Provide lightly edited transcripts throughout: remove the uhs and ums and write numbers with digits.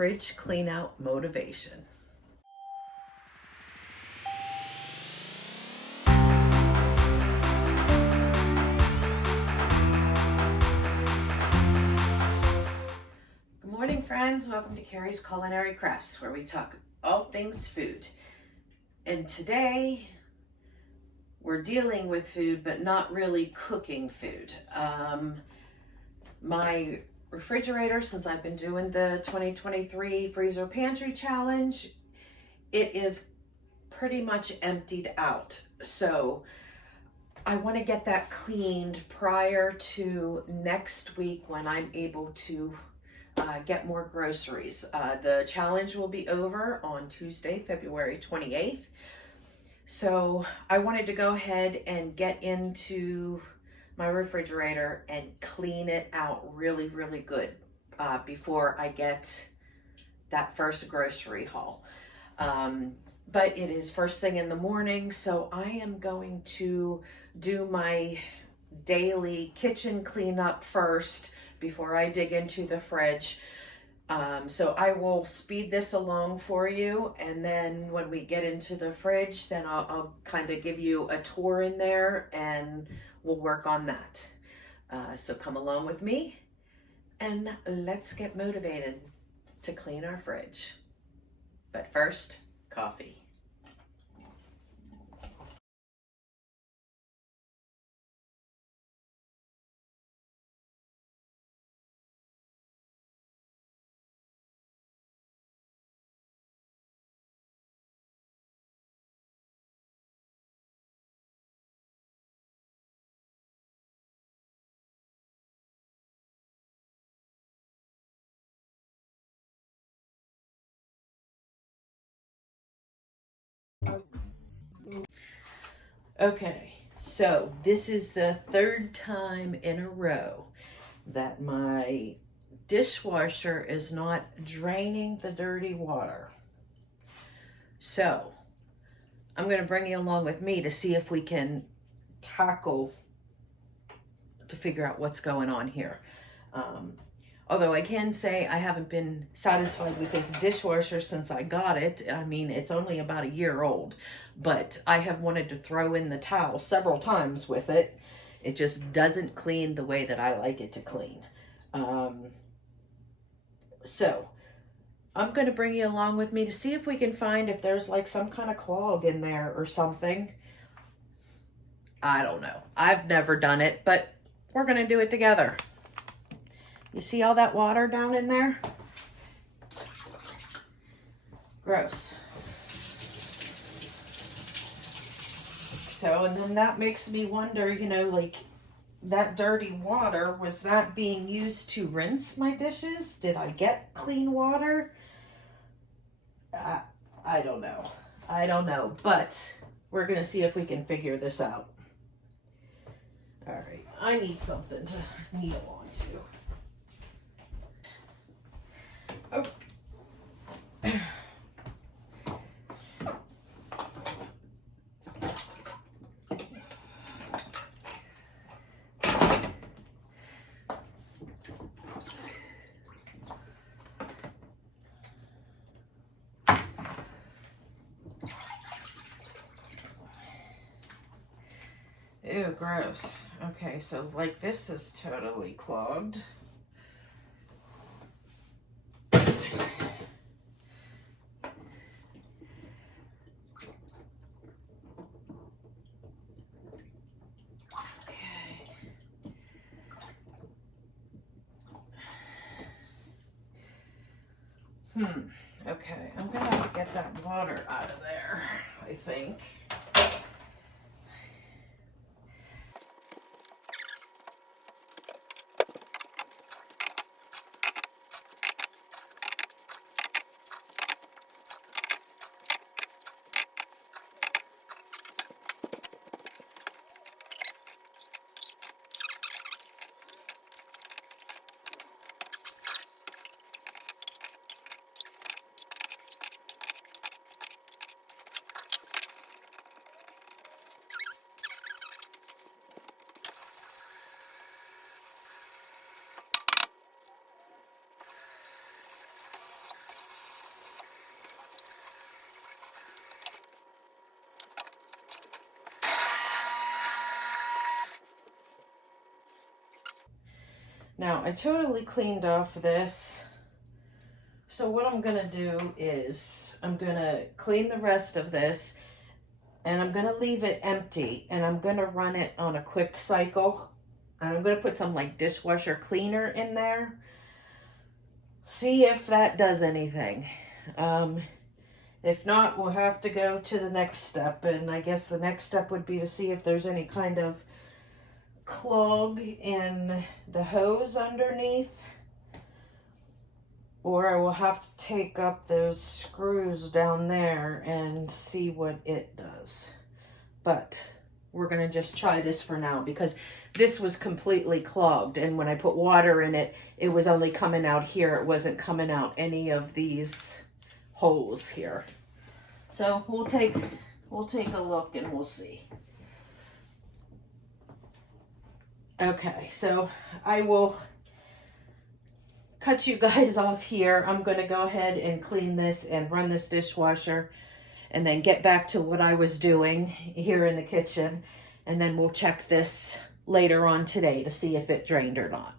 fridge clean out motivation. Good morning, friends. Welcome to Carrie's Culinary Crafts, where we talk all things food. And today we're dealing with food, but not really cooking food. My refrigerator, since I've been doing the 2023 Freezer Pantry Challenge, it is pretty much emptied out. So I want to get that cleaned prior to next week when I'm able to get more groceries. The challenge will be over on Tuesday, February 28th. So I wanted to go ahead and get into my refrigerator and clean it out really, really good before I get that first grocery haul. But it is first thing in the morning, so I am going to do my daily kitchen cleanup first before I dig into the fridge. So I will speed this along for you, and then when we get into the fridge, then I'll kind of give you a tour in there and we'll work on that. So come along with me and let's get motivated to clean our fridge. But first, coffee. Okay, so this is the third time in a row that my dishwasher is not draining the dirty water. So I'm going to bring you along with me to see if we can tackle to figure out what's going on here. Although I can say I haven't been satisfied with this dishwasher since I got it. I mean, it's only about a year old, but I have wanted to throw in the towel several times with it. It just doesn't clean the way that I like it to clean. So I'm going to bring you along with me to see if we can find if there's like some kind of clog in there or something. I don't know. I've never done it, but we're going to do it together. You see all that water down in there? Gross. So, and then that makes me wonder, you know, like that dirty water, was that being used to rinse my dishes? Did I get clean water? I don't know. I don't know, but we're going to see if we can figure this out. All right, I need something to kneel onto. Okay. Ew, gross. Okay, so like this is totally clogged. Okay, I'm gonna have to get that water out of there, I think. Now, I totally cleaned off this. So what I'm gonna do is I'm gonna clean the rest of this and I'm gonna leave it empty and I'm gonna run it on a quick cycle. And I'm gonna put some like dishwasher cleaner in there. See if that does anything. If not, we'll have to go to the next step. And I guess the next step would be to see if there's any kind of clog in the hose underneath. Or I will have to take up those screws down there and see what it does. But we're going to just try this for now because this was completely clogged. And when I put water in it, it was only coming out here. It wasn't coming out any of these holes here. So we'll take a look and we'll see. Okay, so I will cut you guys off here. I'm going to go ahead and clean this and run this dishwasher and then get back to what I was doing here in the kitchen. And then we'll check this later on today to see if it drained or not.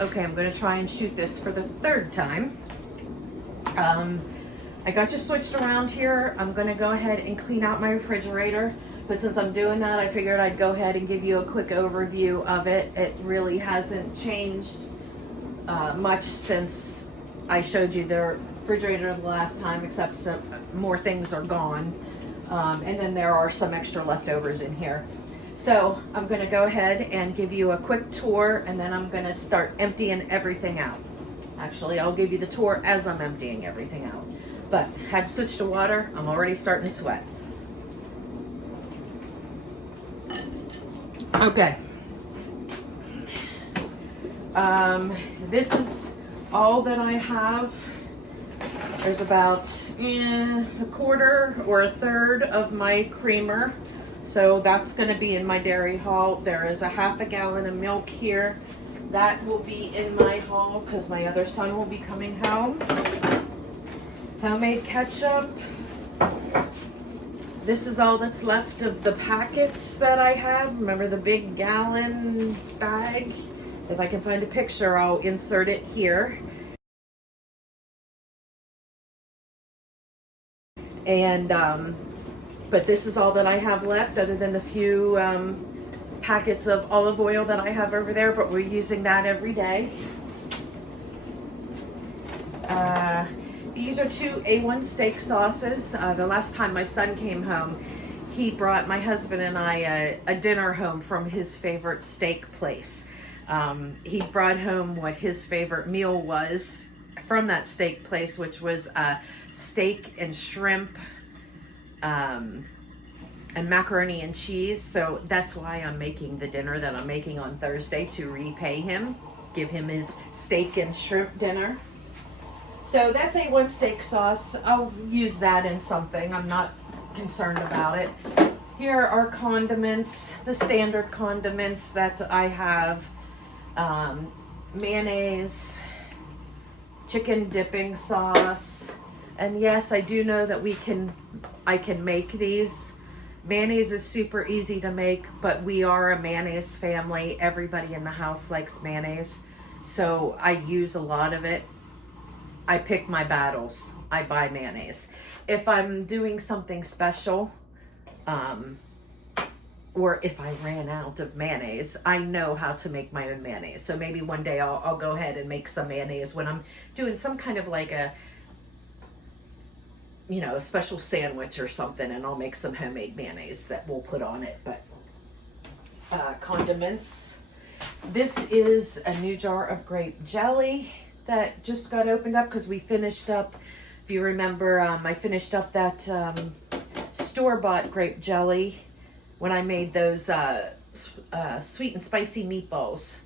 Okay, I'm going to try and shoot this for the third time. I got you switched around here. I'm going to go ahead and clean out my refrigerator. But since I'm doing that, I figured I'd go ahead and give you a quick overview of it. It really hasn't changed much since I showed you the refrigerator the last time, except some more things are gone. And then there are some extra leftovers in here. So I'm going to go ahead and give you a quick tour, and then I'm going to start emptying everything out. Actually, I'll give you the tour as I'm emptying everything out. But had switched to water. I'm already starting to sweat. Okay. This is all that I have. There's about a quarter or a third of my creamer. So that's going to be in my dairy haul. There is a half a gallon of milk here. That will be in my haul because my other son will be coming home. Homemade ketchup. This is all that's left of the packets that I have. Remember the big gallon bag? If I can find a picture, I'll insert it here. And but this is all that I have left, other than the few packets of olive oil that I have over there, but we're using that every day. These are 2 A1 steak sauces. The last time my son came home, he brought my husband and I a dinner home from his favorite steak place. He brought home what his favorite meal was from that steak place, which was steak and shrimp and macaroni and cheese. So that's why I'm making the dinner that I'm making on Thursday, to repay him, give him his steak and shrimp dinner. So that's A1 steak sauce. I'll use that in something. I'm not concerned about it. Here are condiments, the standard condiments that I have. Mayonnaise, chicken dipping sauce, and yes, I do know that I can make these. Mayonnaise is super easy to make, but we are a mayonnaise family. Everybody in the house likes mayonnaise, so I use a lot of it. I pick my battles. I buy mayonnaise. If I'm doing something special, or if I ran out of mayonnaise, I know how to make my own mayonnaise. So maybe one day I'll go ahead and make some mayonnaise when I'm doing some kind of like a special sandwich or something, and I'll make some homemade mayonnaise that we'll put on it. But condiments. This is a new jar of grape jelly that just got opened up because we finished up, if you remember, I finished up that store-bought grape jelly when I made those sweet and spicy meatballs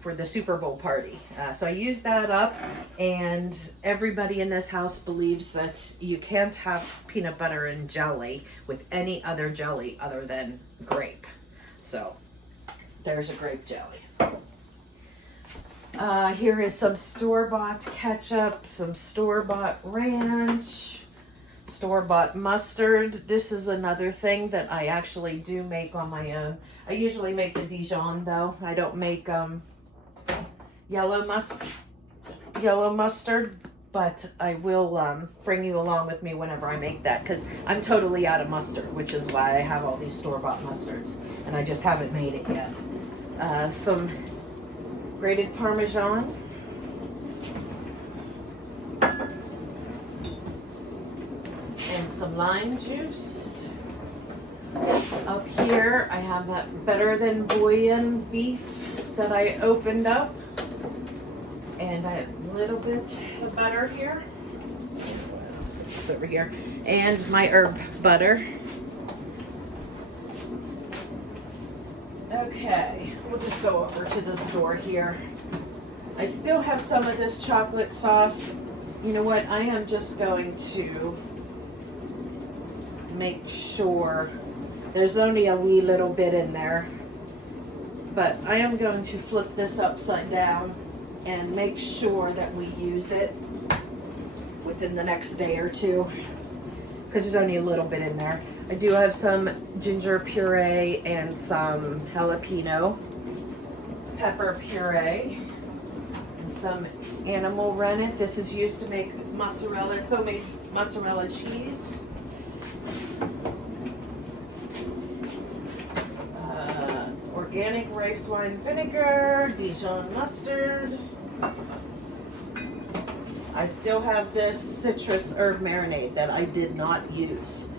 for the Super Bowl party. So I used that up, and everybody in this house believes that you can't have peanut butter and jelly with any other jelly other than grape. So there's a grape jelly. Here is some store-bought ketchup, some store-bought ranch, store-bought mustard. This is another thing that I actually do make on my own. I usually make the Dijon though. I don't make yellow mustard, but I will bring you along with me whenever I make that, because I'm totally out of mustard, which is why I have all these store-bought mustards, and I just haven't made it yet. Some grated Parmesan. And some lime juice. Up here I have that Better Than Bouillon beef that I opened up. And I have a little bit of butter here. Let's put this over here. And my herb butter. Okay, we'll just go over to the store here. I still have some of this chocolate sauce. You know what? I am just going to make sure there's only a wee little bit in there, but I am going to flip this upside down and make sure that we use it within the next day or two, because there's only a little bit in there. I do have some ginger puree and some jalapeno pepper puree and some animal rennet. This is used to make mozzarella, homemade mozzarella cheese. Organic rice wine vinegar, Dijon mustard. I still have this citrus herb marinade that I did not use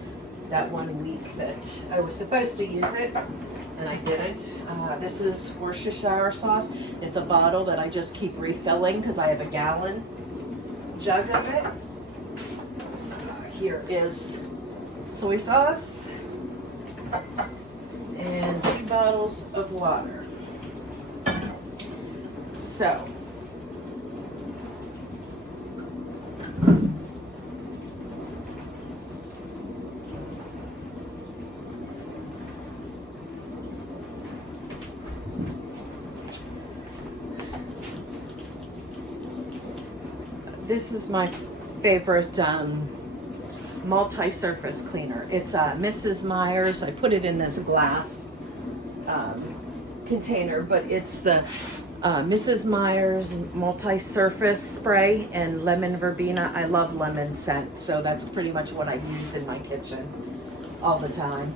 that 1 week that I was supposed to use it, and I didn't. This is Worcestershire sauce. It's a bottle that I just keep refilling because I have a gallon jug of it. Here is soy sauce and 2 bottles of water. So this is my favorite multi-surface cleaner. It's Mrs. Meyer's. I put it in this glass container, but it's the Mrs. Meyer's multi-surface spray and lemon verbena. I love lemon scent, so that's pretty much what I use in my kitchen all the time.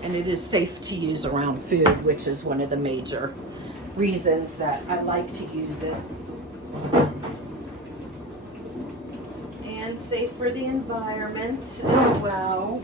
And it is safe to use around food, which is one of the major reasons that I like to use it. And safe for the environment as well.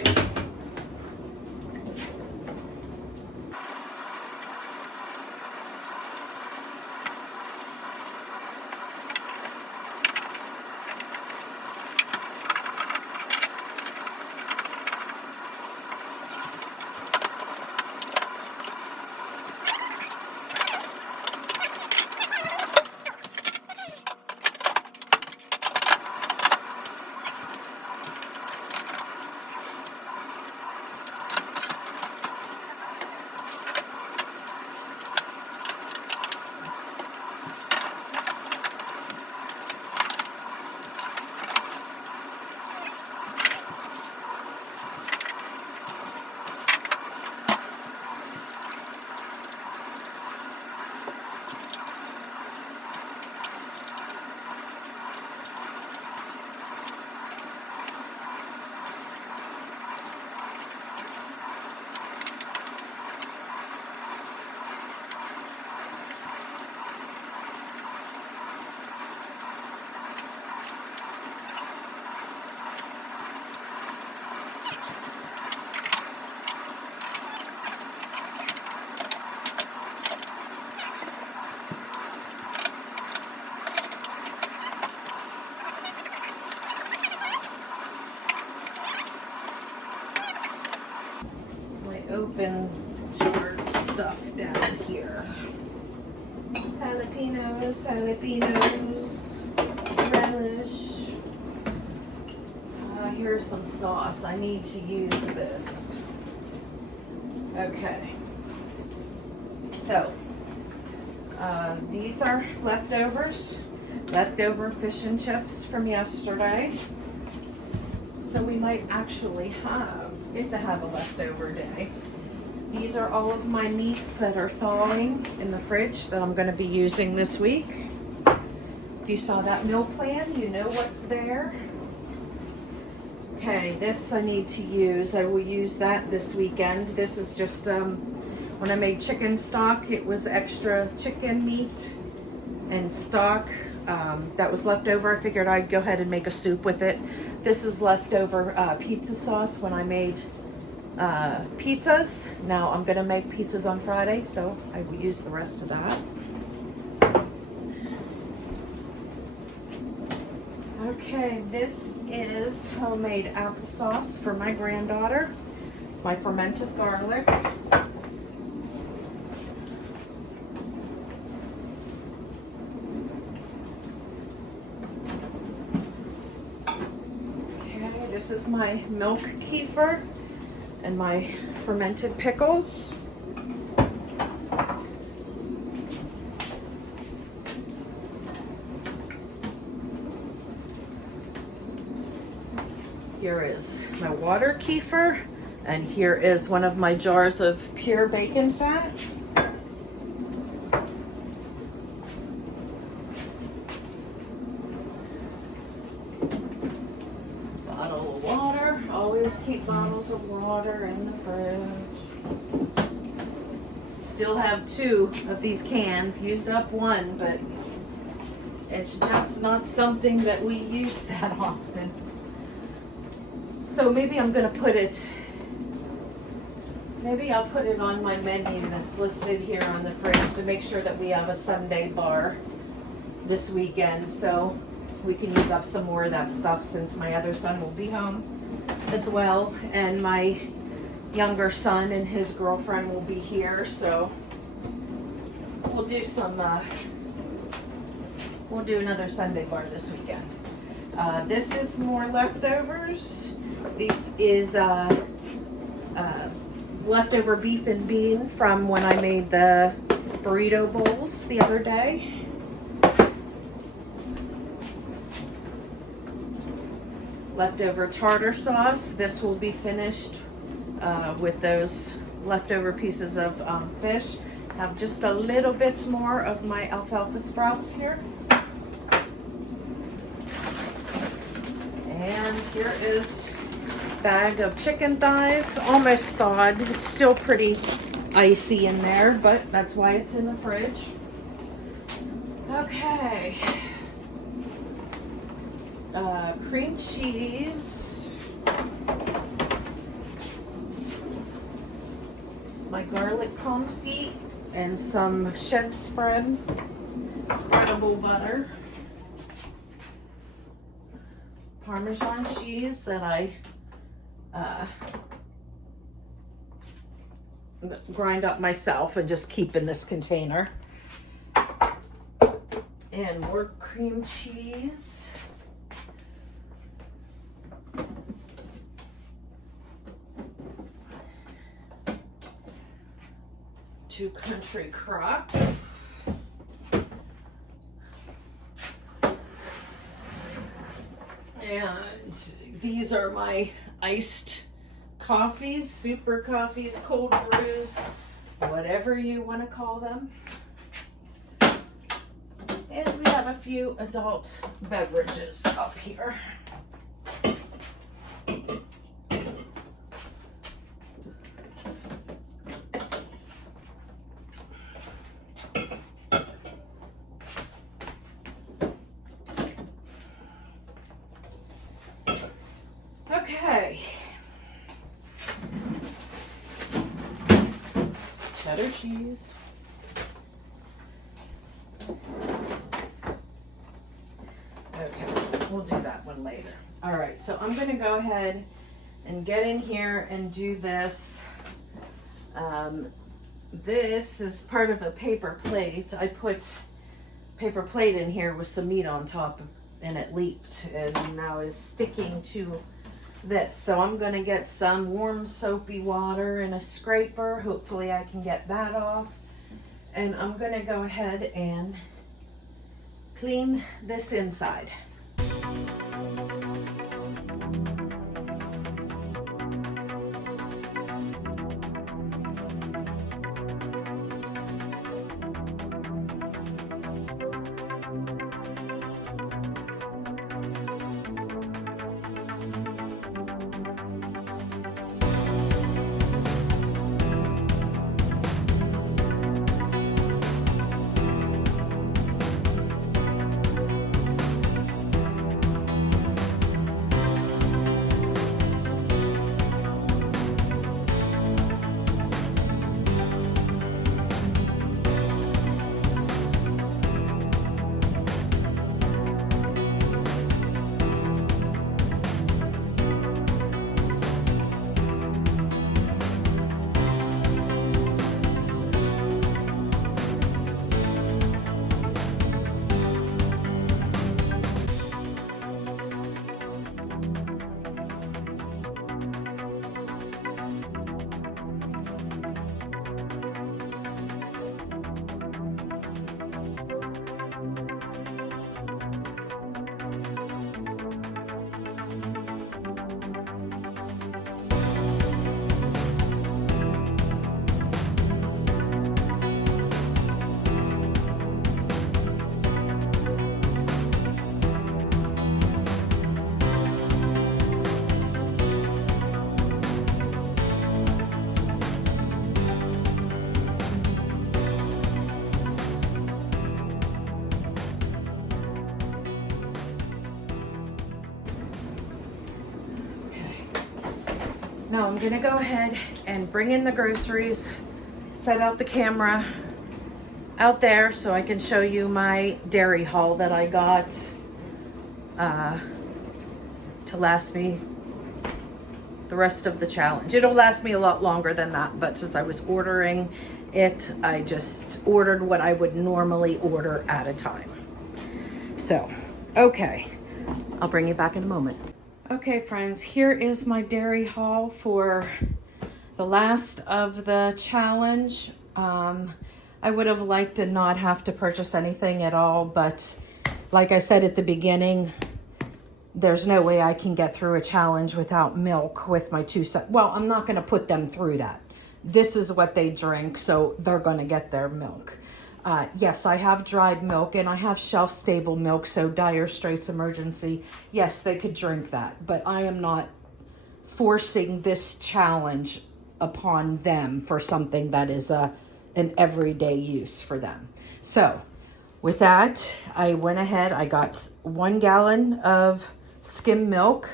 open jarred stuff down here. Jalapenos, relish. Here's some sauce. I need to use this. Okay. So, these are leftovers. Leftover fish and chips from yesterday. So we might actually get to have a leftover day. These are all of my meats that are thawing in the fridge that I'm going to be using this week. If you saw that meal plan, you know what's there. Okay, this I need to use. I will use that this weekend. This is just, when I made chicken stock, it was extra chicken meat and stock that was left over. I figured I'd go ahead and make a soup with it. This is leftover pizza sauce when I made pizzas. Now I'm gonna make pizzas on Friday, so I will use the rest of that. Okay, this is homemade applesauce for my granddaughter. It's my fermented garlic. Okay, this is my milk kefir and my fermented pickles. Here is my water kefir, and here is one of my jars of pure bacon fat. Bottle of water. Always keep bottles of water in the fridge. Still have 2 of these cans. Used up 1, but it's just not something that we use that often. So maybe I'm gonna put it, maybe I'll put it on my menu that's listed here on the fridge to make sure that we have a Sunday bar this weekend, so we can use up some more of that stuff since my other son will be home as well, and my younger son and his girlfriend will be here, so we'll do some, we'll do another Sunday bar this weekend. This is more leftovers. This is leftover beef and bean from when I made the burrito bowls the other day. Leftover tartar sauce. This will be finished with those leftover pieces of fish. Have just a little bit more of my alfalfa sprouts here. And here is a bag of chicken thighs, almost thawed. It's still pretty icy in there, but that's why it's in the fridge. Okay. Cream cheese. This is my garlic confit and some shed spread, spreadable butter. Parmesan cheese that I grind up myself and just keep in this container. And more cream cheese. 2 country crops. And these are my iced coffees, super coffees, cold brews, whatever you want to call them. And we have a few adult beverages up here. Okay. Cheddar cheese. Okay, we'll do that one later. All right, so I'm going to go ahead and get in here and do this This is part of a paper plate. I put paper plate in here with some meat on top and it leaked and now is sticking to this. So I'm going to get some warm soapy water and a scraper. Hopefully I can get that off. And I'm going to go ahead and clean this inside. Now I'm gonna go ahead and bring in the groceries, set out the camera out there so I can show you my dairy haul that I got to last me the rest of the challenge. It'll last me a lot longer than that, but since I was ordering it, I just ordered what I would normally order at a time. So, okay, I'll bring you back in a moment. Okay, friends, here is my dairy haul for the last of the challenge. I would have liked to not have to purchase anything at all, but like I said at the beginning, there's no way I can get through a challenge without milk with my two sons. Well, I'm not going to put them through that. This is what they drink, so they're going to get their milk. Yes, I have dried milk and I have shelf-stable milk, so dire straits emergency, yes, they could drink that. But I am not forcing this challenge upon them for something that is an everyday use for them. So with that, I went ahead, I got 1 gallon of skim milk.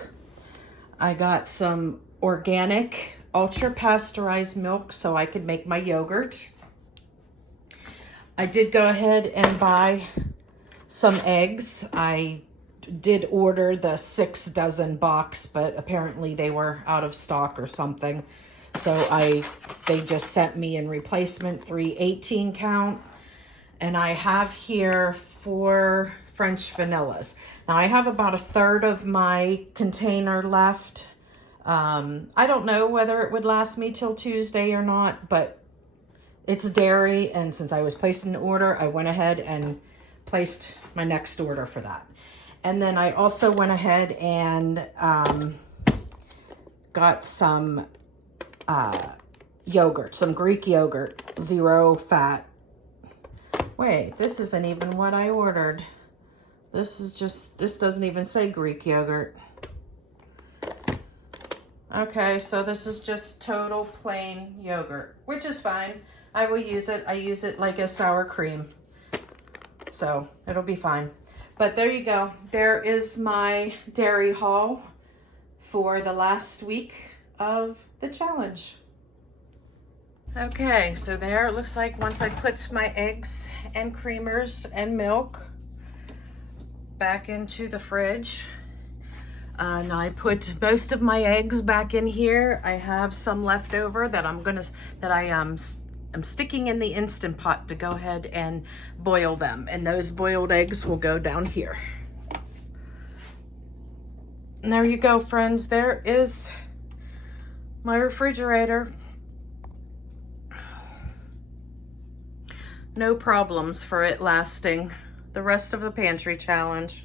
I got some organic ultra pasteurized milk so I could make my yogurt. I did go ahead and buy some eggs. I did order the 6 dozen box, but apparently they were out of stock or something. So they just sent me in replacement 3 18 count. And I have here 4 French vanillas. Now I have about 1/3 of my container left. I don't know whether it would last me till Tuesday or not, but it's dairy, and since I was placing an order, I went ahead and placed my next order for that. And then I also went ahead and got some yogurt, some Greek yogurt, 0 fat. Wait, this isn't even what I ordered. This doesn't even say Greek yogurt. Okay, so this is just total plain yogurt, which is fine. I will use it. I use it like a sour cream, so it'll be fine. But there you go. There is my dairy haul for the last week of the challenge. Okay, so there it looks like once I put my eggs and creamers and milk back into the fridge. And I put most of my eggs back in here. I have some left over that I'm sticking in the Instant Pot to go ahead and boil them. And those boiled eggs will go down here. And there you go, friends. There is my refrigerator. No problems for it lasting the rest of the pantry challenge.